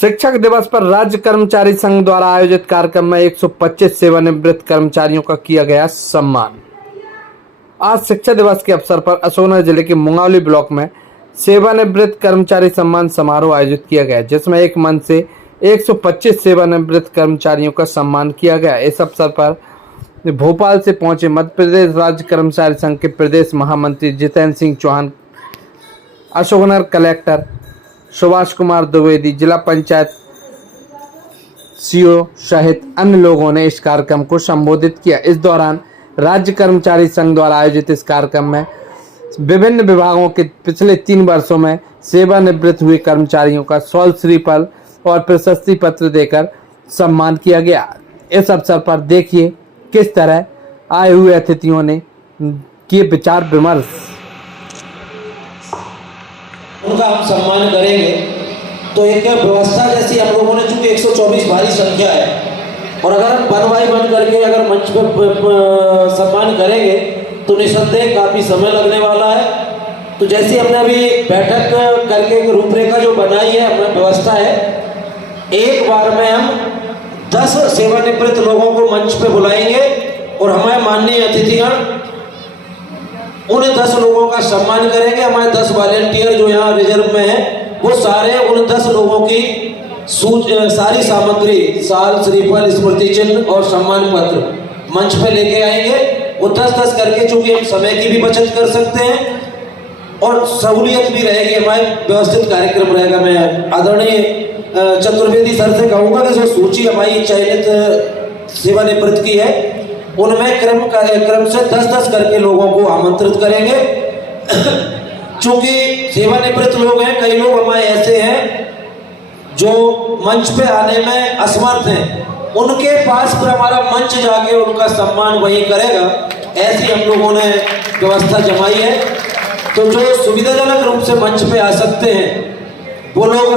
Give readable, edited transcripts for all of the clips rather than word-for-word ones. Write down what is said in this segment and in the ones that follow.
शिक्षक दिवस पर राज्य कर्मचारी संघ द्वारा आयोजित कार्यक्रम में 125 सेवानिवृत्त कर्मचारियों का किया गया सम्मान। आज शिक्षक दिवस के अवसर पर अशोकनगर जिले के मुंगावली ब्लॉक में सेवानिवृत्त कर्मचारी सम्मान समारोह आयोजित किया गया, जिसमें एक मन से 125 सेवानिवृत्त कर्मचारियों का सम्मान किया गया। इस अवसर पर भोपाल से पहुंचे मध्य प्रदेश राज्य कर्मचारी संघ के प्रदेश महामंत्री जितेंद्र सिंह चौहान, अशोकनगर कलेक्टर सुभाष कुमार द्विवेदी, जिला पंचायत सीईओ सहित अन्य लोगों ने इस कार्यक्रम को संबोधित किया। इस दौरान राज्य कर्मचारी संघ द्वारा आयोजित इस कार्यक्रम में विभिन्न विभागों के पिछले 3 वर्षों में सेवानिवृत्त हुए कर्मचारियों का शॉल, श्रीफल और प्रशस्ति पत्र देकर सम्मान किया गया। इस अवसर पर देखिए किस तरह आए हुए अतिथियों ने किए विचार विमर्श। उनका हम सम्मान करेंगे तो एक व्यवस्था जैसी हम लोगों ने, चूंकि 124 भारी संख्या है और अगर वन बाई वन करके अगर मंच पर सम्मान करेंगे तो निसंदेह काफ़ी समय लगने वाला है। तो जैसे हमने अभी बैठक करके एक रूपरेखा जो बनाई है, हमें व्यवस्था है, एक बार में हम 10 सेवानिवृत्त लोगों को मंच पे बुलाएंगे और हमारे माननीय अतिथिगण उन 10 लोगों का सम्मान करेंगे। हमारे 10 वॉलेंटियर जो यहाँ रिजर्व में हैं, वो सारे उन 10 लोगों की सारी सामग्री, शाल, श्रीफल, स्मृति चिन्ह और सम्मान पत्र मंच पे लेके आएंगे। वो 10-10 करके, चूंकि हम समय की भी बचत कर सकते हैं और सहूलियत भी रहेगी, हमारे व्यवस्थित कार्यक्रम रहेगा। मैं आदरणीय चतुर्वेदी सर से कहूँगा कि जो सूची हमारी चयनित सेवानिवृत्त की है, उनमें क्रम से 10-10 करके लोगों को आमंत्रित करेंगे। चूंकि सेवानिवृत्त लोग हैं, कई लोग हमारे ऐसे हैं जो मंच पे आने में असमर्थ हैं, उनके पास पर हमारा मंच जाके उनका सम्मान वही करेगा। ऐसी हम लोगों ने व्यवस्था जमाई है। तो जो सुविधाजनक रूप से मंच पे आ सकते हैं वो लोग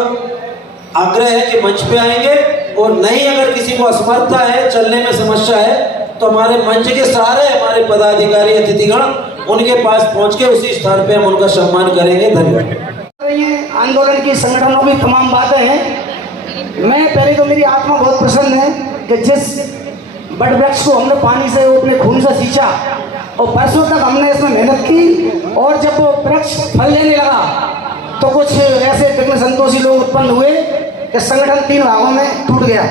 आग्रह है कि मंच पे आएंगे, और नहीं अगर किसी को असमर्थता है, चलने में समस्या है, तो हमारे मंच के सारे हमारे पदाधिकारी, अतिथिगण उनके पास पहुंच के उसी स्थान पे हम उनका सम्मान करेंगे। धन्यवाद। ये आंदोलन की, संगठनों की तमाम बातें हैं। मैं पहले तो, मेरी आत्मा बहुत प्रसन्न है कि जिस बड़ वृक्ष को हमने पानी से, अपने खून से सींचा और बरसों तक हमने इसमें मेहनत की, और जब वो वृक्ष फल लेने लगा तो कुछ ऐसे विघ्न संतोषी लोग उत्पन्न हुए कि संगठन 3 भागों में टूट गया।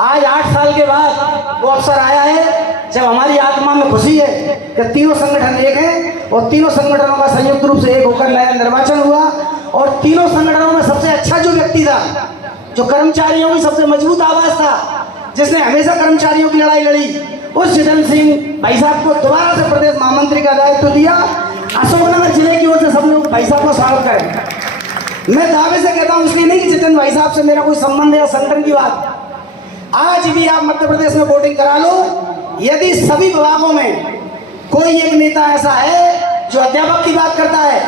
आज 8 साल के बाद वो अवसर आया है जब हमारी आत्मा में खुशी है कि तीनों संगठन एक हैं और तीनों संगठनों का संयुक्त रूप से एक होकर नया निर्वाचन हुआ। और तीनों संगठनों में सबसे अच्छा जो व्यक्ति था, जो कर्मचारियों की सबसे मजबूत आवाज था, जिसने हमेशा कर्मचारियों की लड़ाई लड़ी, उस जितेंद्र सिंह भाई साहब को दोबारा से प्रदेश महामंत्री का दायित्व दिया। अशोकनगर जिले की ओर से सब लोग भाई साहब को स्वागत करें। मैं दावे से कहता हूँ, इसलिए नहीं कि जितेंद्र भाई साहब से मेरा कोई संबंध या संगठन की बात। आज भी आप मध्य प्रदेश में वोटिंग करा लो, यदि सभी विभागों में कोई एक नेता ऐसा है जो अध्यापक की बात करता है,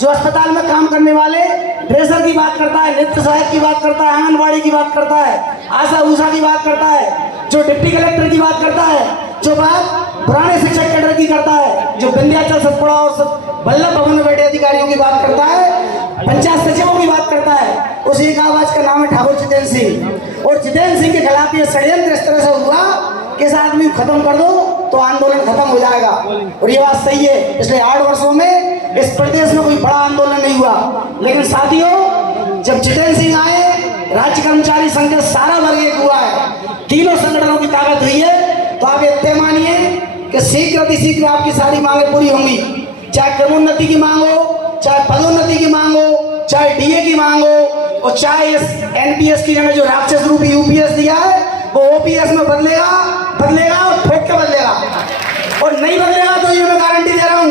जो अस्पताल में काम करने वाले ड्रेसर की बात करता है, नित्य सहायक की बात करता है, आंगनबाड़ी की बात करता है, आशा ऊषा की बात करता है, जो डिप्टी कलेक्टर की बात करता है, जो बात पुराने शिक्षक कैडर की करता है, जो विंध्याचल, सतपुड़ा और वल्लभ भवन में बैठे अधिकारियों की बात करता है, पंचायत सचिवों की बात करता है, उस एक आवाज का नाम है ठाकुर जितेंद्र सिंह। और जितेंद्र सिंह के खिलाफ ये षड्यंत्र इस तरह से हुआ कि इस आदमी को खत्म कर दो तो आंदोलन खत्म हो जाएगा। और ये बात सही है, पिछले 8 वर्षों में इस प्रदेश में कोई बड़ा आंदोलन नहीं हुआ। लेकिन साथियों, जब जितेंद्र सिंह आए, राज्य कर्मचारी संघ का सारा वर्ग एक हुआ है, तीनों संगठनों की ताकत हुई है। तो आप ये तय मानिए कि शीघ्र अतिशीघ्र आपकी सारी मांगें पूरी होंगी, चाहे क्रमोन्नति की मांग हो, चाहे पदोन्नति की मांग हो, चाहे डीए की मांग हो, और चाहे इस एनपीएस की जगह जो राक्षस रूपी यूपीएस दिया है वो ओपीएस में बदलेगा और ठोक के बदलेगा। और नहीं बदलेगा तो ये मैं गारंटी दे रहा हूं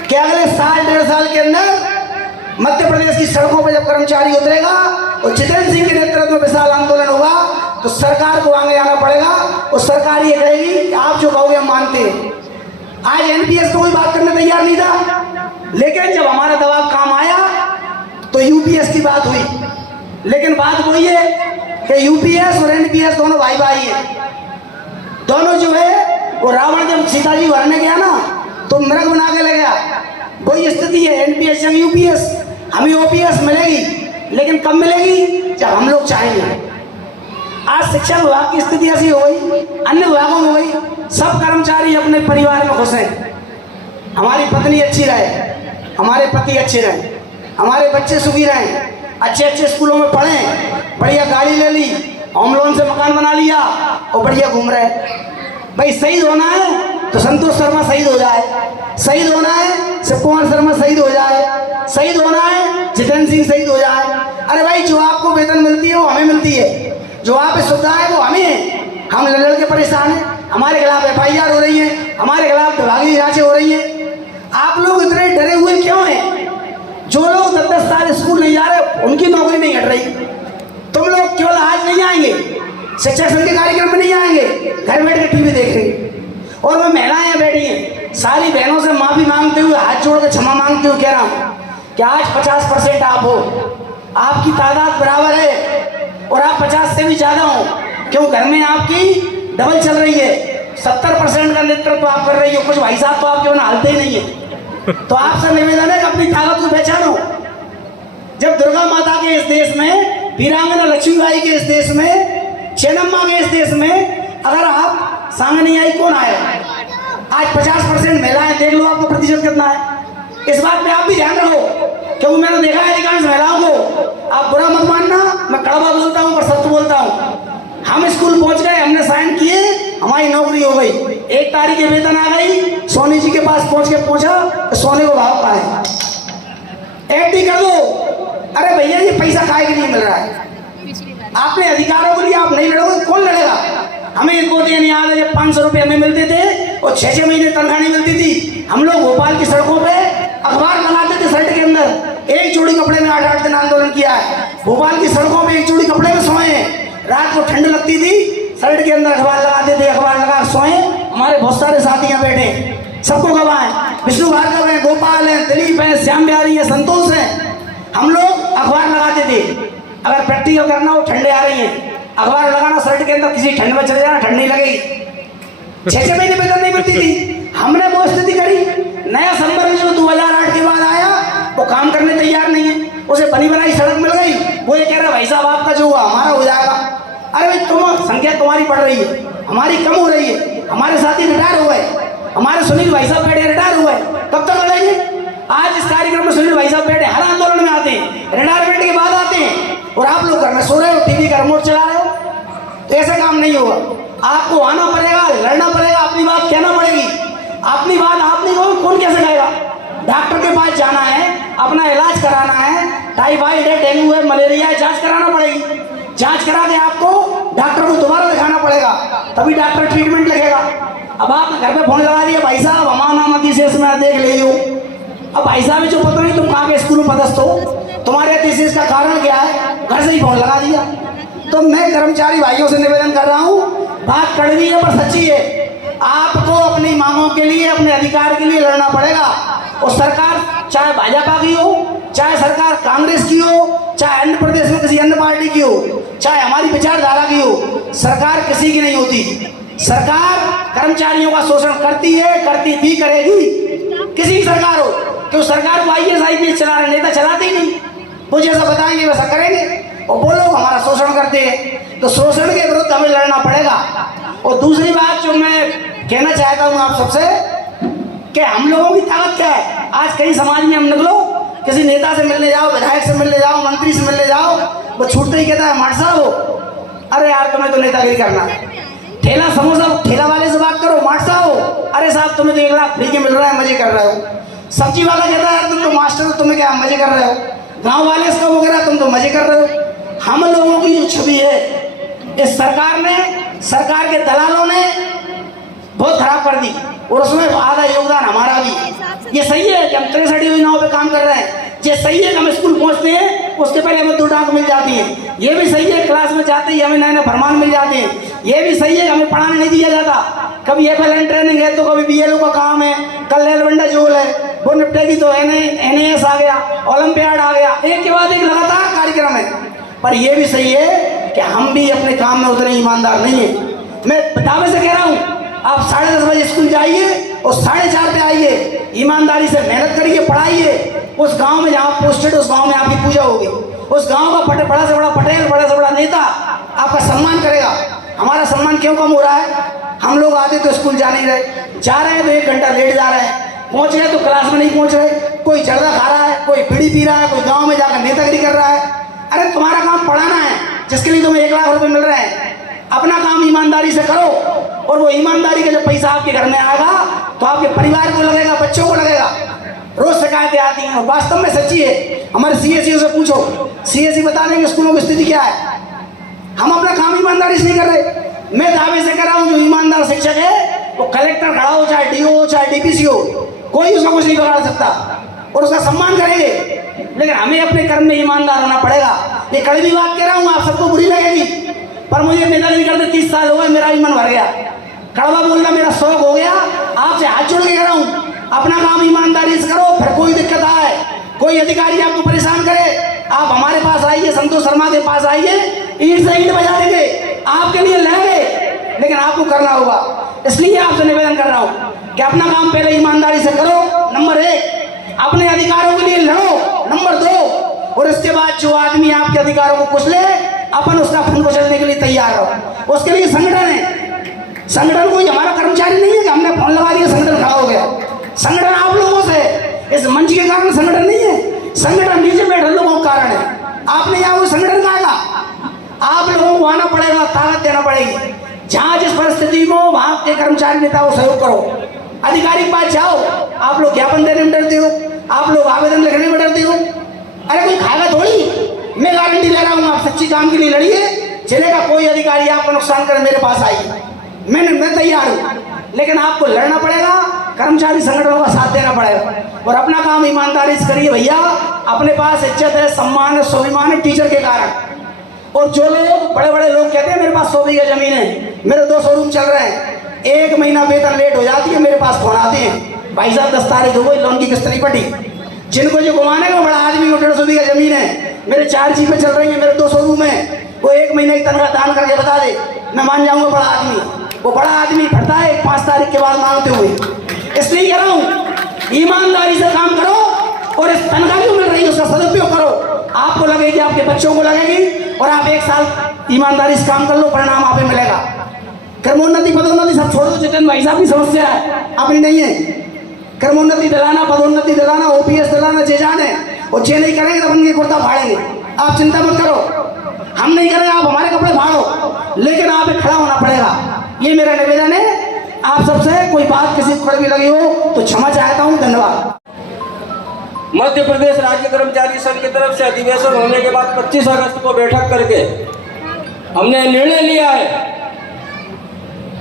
कि अगले 1.5 साल के अंदर मध्य प्रदेश की सड़कों पर जब कर्मचारी उतरेगा और जितेंद्र सिंह के नेतृत्व में विशाल आंदोलन होगा, तो सरकार को आगे आना पड़ेगा और सरकार ये कहेगी कि आप जो कहोगे हम मानते हैं। आज एनपीएस तो कोई बात करने तैयार नहीं था, लेकिन जब हमारा दबाव काम आया तो यूपीएस की बात हुई। लेकिन बात वही है कि यूपीएस और एनपीएस दोनों भाई भाई हैं। दोनों जो है, वो रावण जब सीता जी भरने गया ना तो मृग बना के ले गया, वही स्थिति है। एनपीएस या यूपीएस, हमें ओपीएस मिलेगी लेकिन कब मिलेगी? जब हम लोग चाहेंगे। आज शिक्षा विभाग की स्थिति ऐसी हो गई, अन्य विभागों में हो गई, सब कर्मचारी अपने परिवार में खुश हैं। हमारी पत्नी अच्छी रहे, हमारे पति अच्छे रहे, हमारे बच्चे सुखी रहें, अच्छे अच्छे स्कूलों में पढ़ें, बढ़िया गाड़ी ले ली, होम लोन से मकान बना लिया और बढ़िया घूम रहे। भाई शहीद होना है तो संतोष शर्मा शहीद हो जाए, शहीद होना है शिव कुमार शर्मा शहीद हो जाए, शहीद होना है जितेंद्र सिंह शहीद हो जाए। अरे भाई जो आपको वेतन मिलती है वो हमें मिलती है, जो आप सुविधा है वो हमें है। हम लड़ के परेशान हैं, हमारे खिलाफ FIR हो रही है, हमारे खिलाफ विभागीय जांचें हो रही हैं। आप लोग इतने डरे हुए क्यों हैं? जो लोग 10-10 साल स्कूल नहीं जा रहे उनकी नौकरी नहीं हट रही। तुम लोग केवल आज नहीं आएंगे, शिक्षक संघ के कार्यक्रम में नहीं आएंगे, घर बैठ के TV देखेंगे। और वो महिलाएं बैठी हैं, सारी बहनों से माफी मांगते हुए, हाथ जोड़ के क्षमा मांगते हुए कह रहा हूँ कि आज 50% आप हो, आपकी तादाद बराबर है और आप 50 से भी ज्यादा हो। क्यों? घर में आपकी डबल चल रही है, 70% का नेतृत्व आप कर रही हो। कुछ भाई साहब तो आपके वहां हालते ही नहीं है। तो आपसे निवेदन है कि अपनी ताकत को पहचानो। जब दुर्गा माता के इस देश में, वीरांगना लक्ष्मीबाई के इस देश में, चेन्नम्मा के इस देश में अगर आप सामने नहीं आई, कौन आए? आज 50% महिलाएं, देख लो आपको प्रतिशत कितना है। इस बात पे आप भी ध्यान रखो, क्योंकि मैंने देखा है अधिकांश महिलाओं को, आप बुरा मत मानना, मैं कड़वा बोलता हूँ पर सत्य बोलता हूँ। हम स्कूल पहुंच गए, हमने साइन किए, हमारी नौकरी हो गई, 1 तारीख के वेतन आ गई। सोनी जी के पास पहुंच के पूछा तो सोने को भाव का है, FD कर दो। अरे भैया ये पैसा काहे के लिए मिल रहा है? अपने अधिकारों के लिए आप नहीं लड़ोगे, कौन लड़ेगा? हमें इनको दिन याद है जब 500 रुपये हमें मिलते थे और 6-6 महीने तनख्वाह नहीं मिलती थी। हम लोग भोपाल की सड़कों पे अखबार लगाते थे शर्ट के अंदर, एक जोड़ी कपड़े में 8-8 दिन आंदोलन किया है। भोपाल की सड़कों पे एक जोड़ी कपड़े में सोए हैं, रात को ठंड लगती थी, शर्ट के अंदर अखबार लगाते थे, अखबार लगा सोए। हमारे बहुत सारे साथी यहाँ बैठे, सबको गवाह है, विष्णु भार्गव है, गोपाल है, दिलीप है, श्याम बिहारी है, संतोष है। हम लोग अखबार लगाते थे, अगर प्रैक्टिकल करना हो, ठंडे आ रही है, अखबार लगाना शर्ट के अंदर, किसी ठंड में चले जाना, ठंड नहीं लगेगी। 6-6 महीने वेतन नहीं मिलती थी, हमने वो स्थिति करी। नया संवर्ग जो 2008 के बाद आया वो काम करने तैयार नहीं है, उसे बनी बनाई सड़क मिल गई, वो ये कह रहा भाई साहब आपका जो हुआ हमारा हो जाएगा। अरे भाई तुम संख्या तुम्हारी बढ़ रही है, हमारी कम हो रही है। हमारे साथी रिटायर हो गए, हमारे सुनील भाई साहब बैठे रिटायर हुए, कब तक लड़ेंगे? आज इस कार्यक्रम में सुनील भाई साहब बैठे, हर आंदोलन में आते हैं, रिटायरमेंट के बाद आते हैं, और आप लोग घर में सो रहे हो, TV का रिमोट चला रहे हो। तो ऐसे काम नहीं होगा, आपको आना पड़ेगा, लड़ना पड़ेगा, अपनी बात कहना पड़ेगी। अपनी बात आप नहीं कहोगे, कौन कैसे कहेगा? डॉक्टर के पास जाना है, अपना इलाज कराना है, टाइफाइड है, डेंगू है, मलेरिया है, जांच कराना पड़ेगी। जांच करा के आपको डॉक्टर को दोबारा दिखाना पड़ेगा, तभी डॉक्टर ट्रीटमेंट लगेगा। अब आप घर पे फोन लगा दिया, भाई साहब हमारा नाम अतिशेष में देख ले लो। अब भाई साहब जो पता नहीं तुम कहाँ के स्कूल में पदस्थ हो, तुम्हारे अतिशेष का कारण क्या है, घर से ही फोन लगा दिया। तो मैं कर्मचारी भाइयों से निवेदन कर रहा हूँ, बात कड़वी है पर सच्ची है, आपको अपनी मांगों के लिए, अपने अधिकार के लिए लड़ना पड़ेगा। और सरकार चाहे भाजपा की हो, चाहे सरकार कांग्रेस की हो, चाहे अन्य प्रदेश में किसी अन्य पार्टी की हो, चाहे हमारी विचारधारा की हो, सरकार किसी की नहीं होती। सरकार कर्मचारियों का शोषण करती है, करती भी करेगी, किसी सरकार हो। क्यों? सरकार को IAS चला रहे, नेता चलाते ही नहीं, वो जैसा बताएंगे वैसा करेंगे। और वो लोग हमारा शोषण करते हैं, तो शोषण के विरुद्ध हमें लड़ना पड़ेगा। और दूसरी बात जो मैं कहना चाहता हूँ आप सबसे, कि हम लोगों की ताकत क्या है। आज कई समाज में हम निकलो, किसी नेता से मिलने जाओ, विधायक से मिलने जाओ, मंत्री से मिलने जाओ, वो छूटते ही कहता है माट साहब हो, अरे यार तुम्हें तो नेतागिरी करना है। ठेला समोसा ठेला वाले से बात करो, माट साहब हो, अरे साहब तुम्हें तो 1 लाख फ्री के मिल रहा है, मजे कर रहे हो। सब्जी वाला कहता है तुम तो मास्टर हो, तुम्हें क्या मजे कर रहे हो। गाँव वाले से वो कह रहा है तुम तो मजे कर रहे हो। हम लोगों की जो छवि है, इस सरकार ने, सरकार के दलालों ने बहुत खराब कर दी, और उसमें आधा योगदान हमारा भी। ये सही है कि हम 63 योजनाओं पे काम कर रहे हैं, ये सही है कि हम स्कूल पहुंचते हैं उसके पहले हमें 2 डाक मिल जाती है, ये भी सही है क्लास में जाते ही हमें नए फरमान मिल जाते हैं, ये भी सही है हमें पढ़ाने नहीं दिया जाता। कभी FLN ट्रेनिंग है तो कभी BLO का काम है, कल एलवेंडा जोल है, वो निपटेगी तो NAS आ गया, ओलंपियाड आ गया, एक के बाद एक लगातार कार्यक्रम है। पर यह भी सही है कि हम भी अपने काम में उतने ईमानदार नहीं है। मैं दावे से कह रहा हूँ, आप 10:30 बजे स्कूल जाइए और 4:30 पे आइए, ईमानदारी से मेहनत करिए, पढ़ाइए। उस गांव में जहाँ पोस्टेड, उस गांव में आपकी पूजा होगी। उस गांव का बड़ा से बड़ा पटेल, बड़ा से बड़ा नेता आपका सम्मान करेगा। हमारा सम्मान क्यों कम हो रहा है? हम लोग आते तो स्कूल जा नहीं रहे, जा रहे हैं तो 1 घंटा लेट जा रहे हैं, पहुंच गए तो क्लास में नहीं पहुंच रहे, कोई जर्दा खा रहा है, कोई बीड़ी पी रहा है, कोई गांव में जाकर नेतागिरी कर रहा है। अरे तुम्हारा काम पढ़ाना है, जिसके लिए तुम्हें 1 लाख रुपए मिल रहे हैं। अपना काम ईमानदारी से करो, और वो ईमानदारी का जब पैसा आपके घर में आएगा तो आपके परिवार को लगेगा, बच्चों को लगेगा। रोज शिकायतें आती हैं, वास्तव में सच्ची है। हमारे सीएससी से पूछो, सीएससी बता देंगे स्कूलों की स्थिति क्या है। हम अपना काम ईमानदारी से नहीं कर रहे। मैं दावे से कर रहा हूं, जो ईमानदार शिक्षक है वो कलेक्टर खड़ा हो, चाहे डीओ हो, चाहे डीपीसी हो, कोई उसका कुछ नहीं बिगाड़ सकता, और उसका सम्मान करेंगे। लेकिन हमें अपने कर्म में ईमानदार होना पड़ेगा। ये कड़वी बात कह रहा हूं, आप सबको बुरी लगेगी, पर मुझे नेतागिरी करते 30 साल हो गए, मेरा ईमान भर गया। कड़वा बोलना मेरा शौक हो गया। आपसे हाथ जोड़ के कह रहा हूं, अपना काम ईमानदारी से करो। फिर कोई दिक्कत आए, कोई अधिकारी आपको परेशान करे, आप हमारे पास आइए, संतोष शर्मा के पास आइए, ईंट से ईंट बजा देंगे, आपके लिए लड़ेंगे, लेकिन आपको करना होगा। इसलिए आपसे निवेदन कर रहा हूं कि अपना काम पहले ईमानदारी से करो, नंबर 1, अपने अधिकारों के लिए लड़ो, नंबर 2, और इसके बाद जो आदमी आपके अधिकारों को कुचले, अपन उसका खून कुचलने के लिए तैयार रहो। उसके लिए संगठन है। संगठन कोई हमारा कर्मचारी नहीं है कि हमने फोन लगा दिया संगठन खड़ा हो गया। संगठन आप लोगों से, इस मंच के कारण संगठन नहीं है, संगठन नीचे बैठे लोगों का कारण है। आपने यहाँ वो संगठन का आएगा, आप लोगों को आना पड़ेगा, ताकत देना पड़ेगी। जहां जिस परिस्थिति को वहां के कर्मचारी नेताओं को सहयोग करो। अधिकारी के पास जाओ, आप लोग ज्ञापन देने में डरते हो, आप लोग आवेदन लिखने में डरते हो। अरे कोई खाएगा थोड़ी। मैं गारंटी ले रहा हूँ, आप सच्ची काम के लिए लड़िए, चलेगा कोई अधिकारी आपको नुकसान करे मेरे पास आइए, मैं तैयार हूँ। लेकिन आपको लड़ना पड़ेगा, कर्मचारी संगठनों का साथ देना पड़ेगा, और अपना काम ईमानदारी से करिए भैया। अपने पास इज्जत है, सम्मान है, स्वाभिमान है टीचर के कारण। और जो लोग बड़े बड़े लोग कहते हैं मेरे पास 100 बीघा जमीन है, मेरे 2 शोरूम चल रहे हैं, 1 महीना वेतन लेट हो जाती है, मेरे पास फोन आते हैं, भाई साहब 10 तारीख हो गई, लोन की किस्त नहीं पटी। जिनको जो घुमाने का बड़ा आदमी को 150 बीघा जमीन है, मेरे 4 जीपें चल रही है, मेरे 2 शोरूम है, वो 1 महीने की तनख्वाह दान करके बता दे, मैं मान जाऊंगा बड़ा आदमी। वो बड़ा आदमी फटता है 5 तारीख के बाद मांगते हुए। इसलिए कह रहा हूं, ईमानदारी से काम करो, और इस तनख्वाह जो मिल रही है उसका सदुपयोग करो। आपको लगेगी, आपके बच्चों को लगेगी, और आप 1 साल ईमानदारी से काम कर लो, परिणाम आप ही मिलेगा। कर्मोन्नति पदोन्नति सब छोड़ दो, जितने भाई साहब की समस्या है अपनी नहीं है। कर्मोन्नति दिलाना, पदोन्नति दिलाना, ओपीएस दिलाना जे जान है, और जे नहीं करेंगे तो अपन के कुर्ता फाड़ेंगे। आप चिंता मत करो, हम नहीं करेंगे, आप हमारे कपड़े फाड़ो, लेकिन आप खड़ा होना पड़ेगा। ये मेरा निवेदन है आप सबसे। कोई बात किसी को कड़वी लगी हो तो क्षमा चाहता हूँ। धन्यवाद। मध्य प्रदेश राज्य कर्मचारी संघ की तरफ से अधिवेशन होने के बाद 25 अगस्त को बैठक करके हमने निर्णय लिया है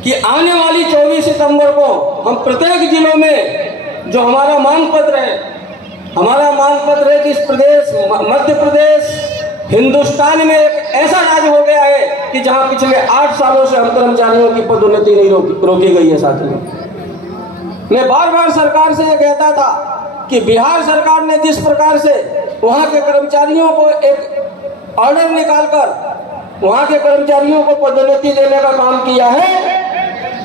कि आने वाली 24 सितंबर को हम प्रत्येक जिलों में जो हमारा मांग पत्र है कि इस प्रदेश मध्य प्रदेश हिंदुस्तान में एक ऐसा राज्य हो गया है कि जहां पिछले 8 सालों से हम कर्मचारियों की पदोन्नति नहीं रोकी गई है। साथियों, मैं बार बार सरकार से ये कहता था कि बिहार सरकार ने जिस प्रकार से वहां के कर्मचारियों को एक ऑर्डर निकालकर वहां के कर्मचारियों को पदोन्नति देने का काम किया है,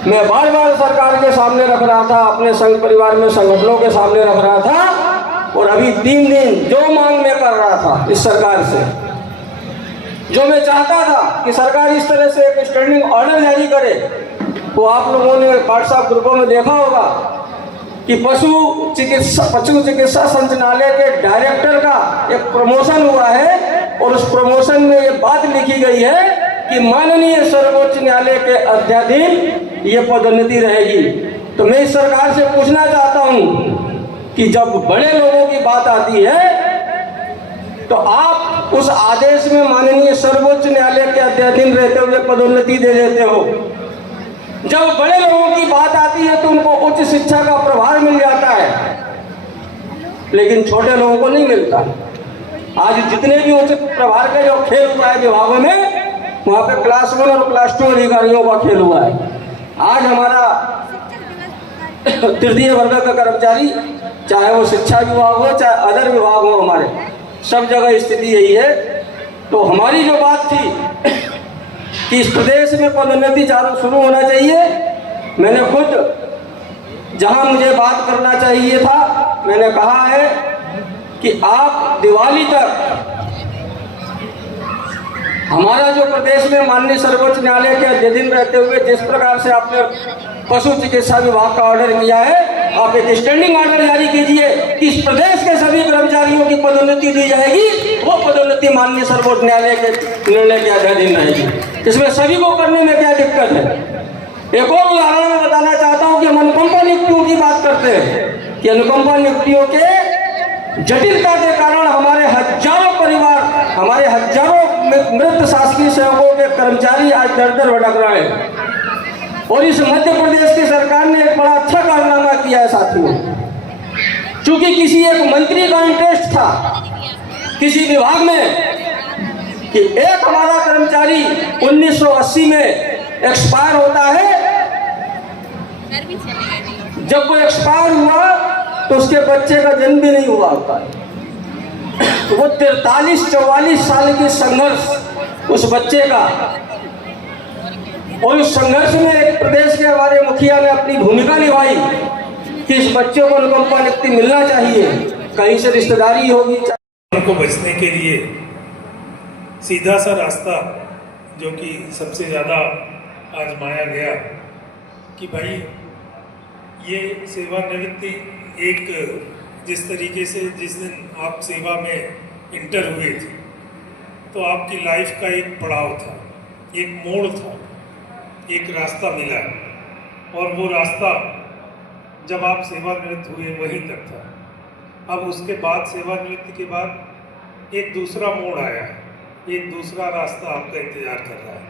मैं बार बार सरकार के सामने रख रहा था, अपने संघ परिवार में संगठनों के सामने रख रहा था। और अभी 3 दिन जो मांग मैं कर रहा था इस सरकार से, जो मैं चाहता था कि सरकार इस तरह से एक स्टैंडिंग ऑर्डर जारी करे, तो आप लोगों ने व्हाट्सएप ग्रुपों में देखा होगा कि पशु चिकित्सा संचालय के डायरेक्टर का एक प्रमोशन हुआ है, और उस प्रमोशन में ये बात लिखी गई है कि माननीय सर्वोच्च न्यायालय के अध्याधीन ये पदोन्नति रहेगी। तो मैं इस सरकार से पूछना चाहता हूं कि जब बड़े लोगों की बात आती है तो आप उस आदेश में माननीय सर्वोच्च न्यायालय के अध्याधीन रहते हुए पदोन्नति दे देते हो। जब बड़े लोगों की बात आती है तो उनको उच्च शिक्षा का प्रभार मिल जाता है, लेकिन छोटे लोगों को नहीं मिलता। आज जितने भी उच्च प्रभार के जो खेल हुआ है विभागों में, वहां पे क्लास 1 और क्लास 2 अधिकारियों का खेल हुआ है। आज हमारा तृतीय वर्ग का कर्मचारी, चाहे वो शिक्षा विभाग हो चाहे अदर विभाग हो, हमारे सब जगह स्थिति यही है। तो हमारी जो बात थी कि इस प्रदेश में पदोन्नति शुरू होना चाहिए, मैंने खुद जहां मुझे बात करना चाहिए था, मैंने कहा है कि आप दिवाली तक हमारा जो प्रदेश में माननीय सर्वोच्च न्यायालय के अधीन रहते हुए जिस प्रकार से आपने पशु चिकित्सा विभाग का ऑर्डर किया है, आप एक स्टैंडिंग ऑर्डर जारी कीजिए कि इस प्रदेश के सभी कर्मचारियों की पदोन्नति दी जाएगी, वो पदोन्नति माननीय सर्वोच्च न्यायालय के निर्णय के अधीन रहेगी। इसमें सभी को करने में क्या दिक्कत है? एक और उदाहरण मैं बताना चाहता हूं कि हम अनुकंपा नियुक्तियों की बात करते हैं कि अनुकंपा नियुक्तियों के जटिलता के कारण हमारे हजारों परिवार, हमारे हजारों मृत शासकीय सेवकों के कर्मचारी आज दर दर भटक रहे हैं। और इस मध्य प्रदेश की सरकार ने एक बड़ा अच्छा कारनामा किया है साथियों। चूंकि किसी एक मंत्री का इंटरेस्ट था किसी विभाग में कि एक हमारा कर्मचारी 1980 में एक्सपायर होता है, जब वो एक्सपायर हुआ तो उसके बच्चे का जन्म भी नहीं हुआ होता है। तो वो 43-44 साल की संघर्ष उस बच्चे का, और उस संघर्ष में एक प्रदेश के हमारे मुखिया ने अपनी भूमिका निभाई कि इस बच्चे को अनुकंपा नियुक्ति मिलना चाहिए, कहीं से रिश्तेदारी होगी। को बचने के लिए सीधा सा रास्ता जो कि सबसे ज़्यादा आजमाया गया कि भाई ये सेवानिवृत्ति एक जिस तरीके से जिस दिन आप सेवा में इंटर हुए थे तो आपकी लाइफ का एक पड़ाव था, एक मोड़ था, एक रास्ता मिला, और वो रास्ता जब आप सेवानिवृत्त हुए वहीं तक था। अब उसके बाद सेवानिवृत्ति के बाद एक दूसरा मोड़ आया है, एक दूसरा रास्ता आपका इंतजार कर रहा है।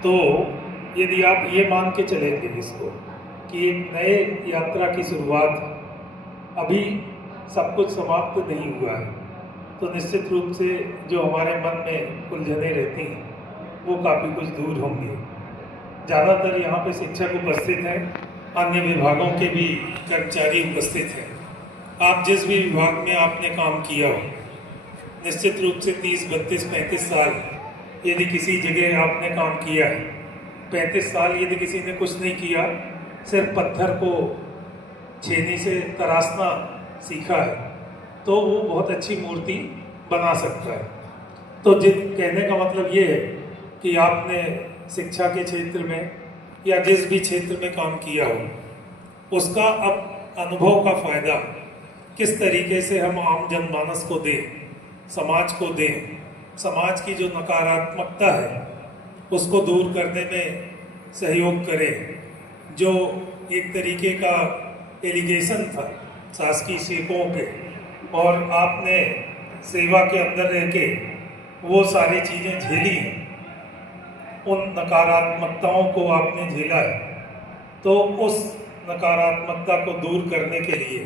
तो यदि आप ये मान के चलेंगे इसको कि एक नए यात्रा की शुरुआत, अभी सब कुछ समाप्त नहीं हुआ है, तो निश्चित रूप से जो हमारे मन में उलझने रहती हैं वो काफ़ी कुछ दूर होंगी। ज़्यादातर यहाँ पे शिक्षक उपस्थित हैं, अन्य विभागों के भी कर्मचारी उपस्थित हैं। आप जिस भी विभाग में आपने काम किया हो, निश्चित रूप से 30, 32, 35 साल यदि किसी जगह आपने काम किया है, 35 साल यदि किसी ने कुछ नहीं किया, सिर्फ पत्थर को छेनी से तराशना सीखा है, तो वो बहुत अच्छी मूर्ति बना सकता है। तो कहने का मतलब ये है कि आपने शिक्षा के क्षेत्र में या जिस भी क्षेत्र में काम किया हो, उसका अब अनुभव का फ़ायदा किस तरीके से हम आम जनमानस को दें, समाज को दें, समाज की जो नकारात्मकता है उसको दूर करने में सहयोग करें। जो एक तरीके का एलिगेशन था शासकीय सेवकों पे, और आपने सेवा के अंदर रह के वो सारी चीज़ें झेली हैं, उन नकारात्मकताओं को आपने झेला है, तो उस नकारात्मकता को दूर करने के लिए,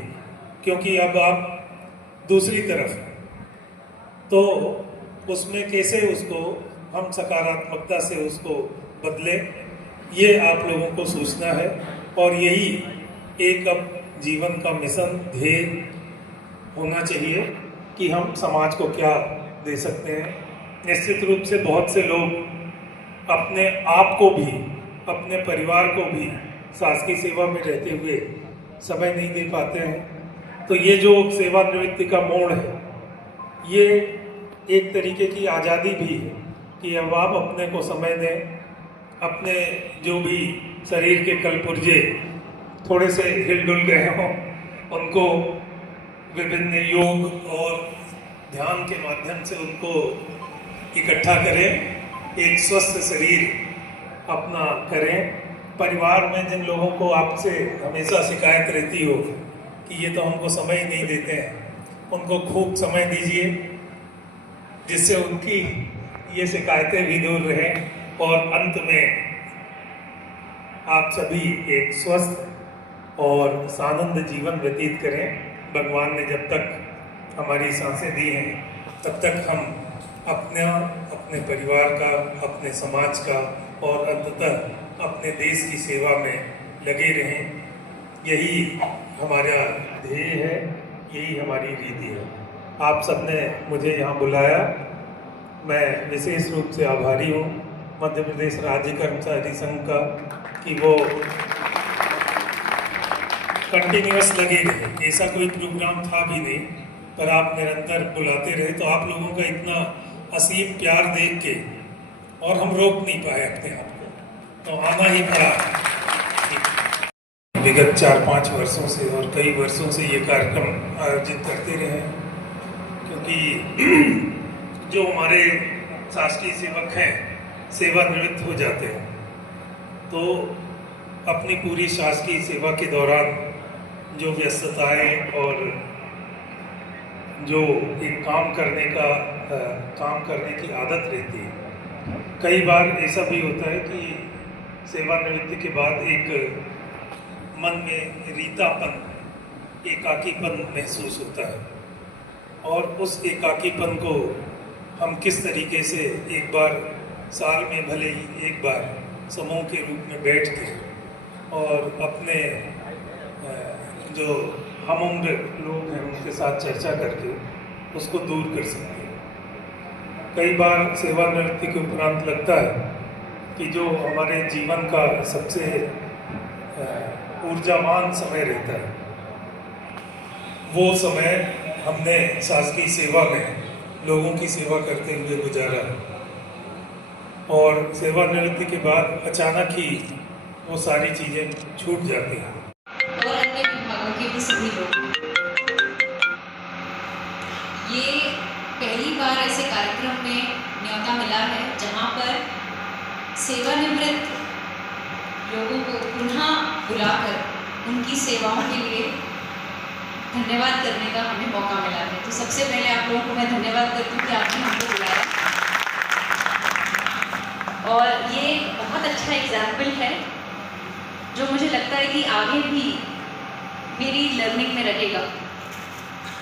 क्योंकि अब आप दूसरी तरफ हैं, तो उसमें कैसे उसको हम सकारात्मकता से उसको बदले, ये आप लोगों को सोचना है। और यही एक अब जीवन का मिशन ध्येय होना चाहिए कि हम समाज को क्या दे सकते हैं। निश्चित रूप से बहुत से लोग अपने आप को भी, अपने परिवार को भी शासकीय सेवा में रहते हुए समय नहीं दे पाते हैं। तो ये जो सेवानिवृत्ति का मोड़ है, ये एक तरीके की आज़ादी भी है कि अब आप अपने को समय दें, अपने जो भी शरीर के कलपुर्जे थोड़े से हिलडुल गए हों, उनको विभिन्न योग और ध्यान के माध्यम से उनको इकट्ठा करें, एक स्वस्थ शरीर अपना करें। परिवार में जिन लोगों को आपसे हमेशा शिकायत रहती हो कि ये तो हमको समय ही नहीं देते हैं, उनको खूब समय दीजिए, जिससे उनकी ये शिकायतें भी दूर रहें, और अंत में आप सभी एक स्वस्थ और सानंद जीवन व्यतीत करें। भगवान ने जब तक हमारी सांसें दी हैं, तब तक हम अपने परिवार का, अपने समाज का और अंततः अपने देश की सेवा में लगे रहें। यही हमारा ध्येय है, यही हमारी रीति है। आप सबने मुझे यहाँ बुलाया, मैं विशेष रूप से आभारी हूँ मध्य प्रदेश राज्य कर्मचारी संघ का कि वो कंटिन्यूअस लगे रहे। ऐसा कोई प्रोग्राम था भी नहीं, पर आप निरंतर बुलाते रहे। तो आप लोगों का इतना असीम प्यार देख के और हम रोक नहीं पाए अपने आप को, तो आना ही पड़ा। विगत 4-5 वर्षों से और कई वर्षों से ये कार्यक्रम आयोजित करते रहे हैं, क्योंकि जो हमारे शासकीय सेवक हैं सेवानिवृत्त हो जाते हैं, तो अपनी पूरी शासकीय सेवा के दौरान जो व्यस्तताएं और जो एक काम करने की आदत रहती है, कई बार ऐसा भी होता है कि सेवानिवृत्ति के बाद एक मन में रीतापन, एकाकीपन महसूस होता है, और उस एकाकीपन को हम किस तरीके से एक बार साल में भले ही एक बार समूह के रूप में बैठ के और अपने जो हम उम्र लोग हैं उनके साथ चर्चा करके उसको दूर कर सकते हैं। कई बार सेवानिवृत्ति के उपरांत लगता है कि जो हमारे जीवन का सबसे ऊर्जावान समय रहता है, वो समय हमने शासकीय सेवा में लोगों की सेवा करते हुए गुजारा, और सेवानिवृत्ति के बाद अचानक ही वो सारी चीज़ें छूट जाती हैं। और अन्य विभागों के भी सभी लोग, ये पहली बार ऐसे कार्यक्रम में न्योता मिला है जहाँ पर सेवानिवृत्त लोगों को पुनः बुलाकर उनकी सेवाओं के लिए धन्यवाद करने का हमें मौका मिला है। तो सबसे पहले आप लोगों को मैं धन्यवाद करती हूँ कि आपने हमको बुलाया, और ये बहुत अच्छा एग्जाम्पल है जो मुझे लगता है कि आगे भी मेरी लर्निंग में रहेगा,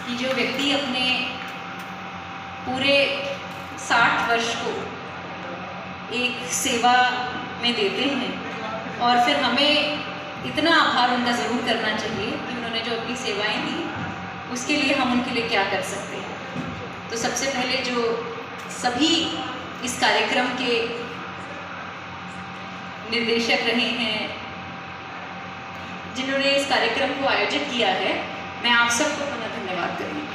कि जो व्यक्ति अपने पूरे 60 वर्ष को एक सेवा में देते हैं, और फिर हमें इतना आभार उनका ज़रूर करना चाहिए कि उन्होंने जो अपनी सेवाएं दी उसके लिए हम उनके लिए क्या कर सकते हैं। तो सबसे पहले जो सभी इस कार्यक्रम के निर्देशक रहे हैं, जिन्होंने इस कार्यक्रम को आयोजित किया है, मैं आप सबको पुनः धन्यवाद करूँगी।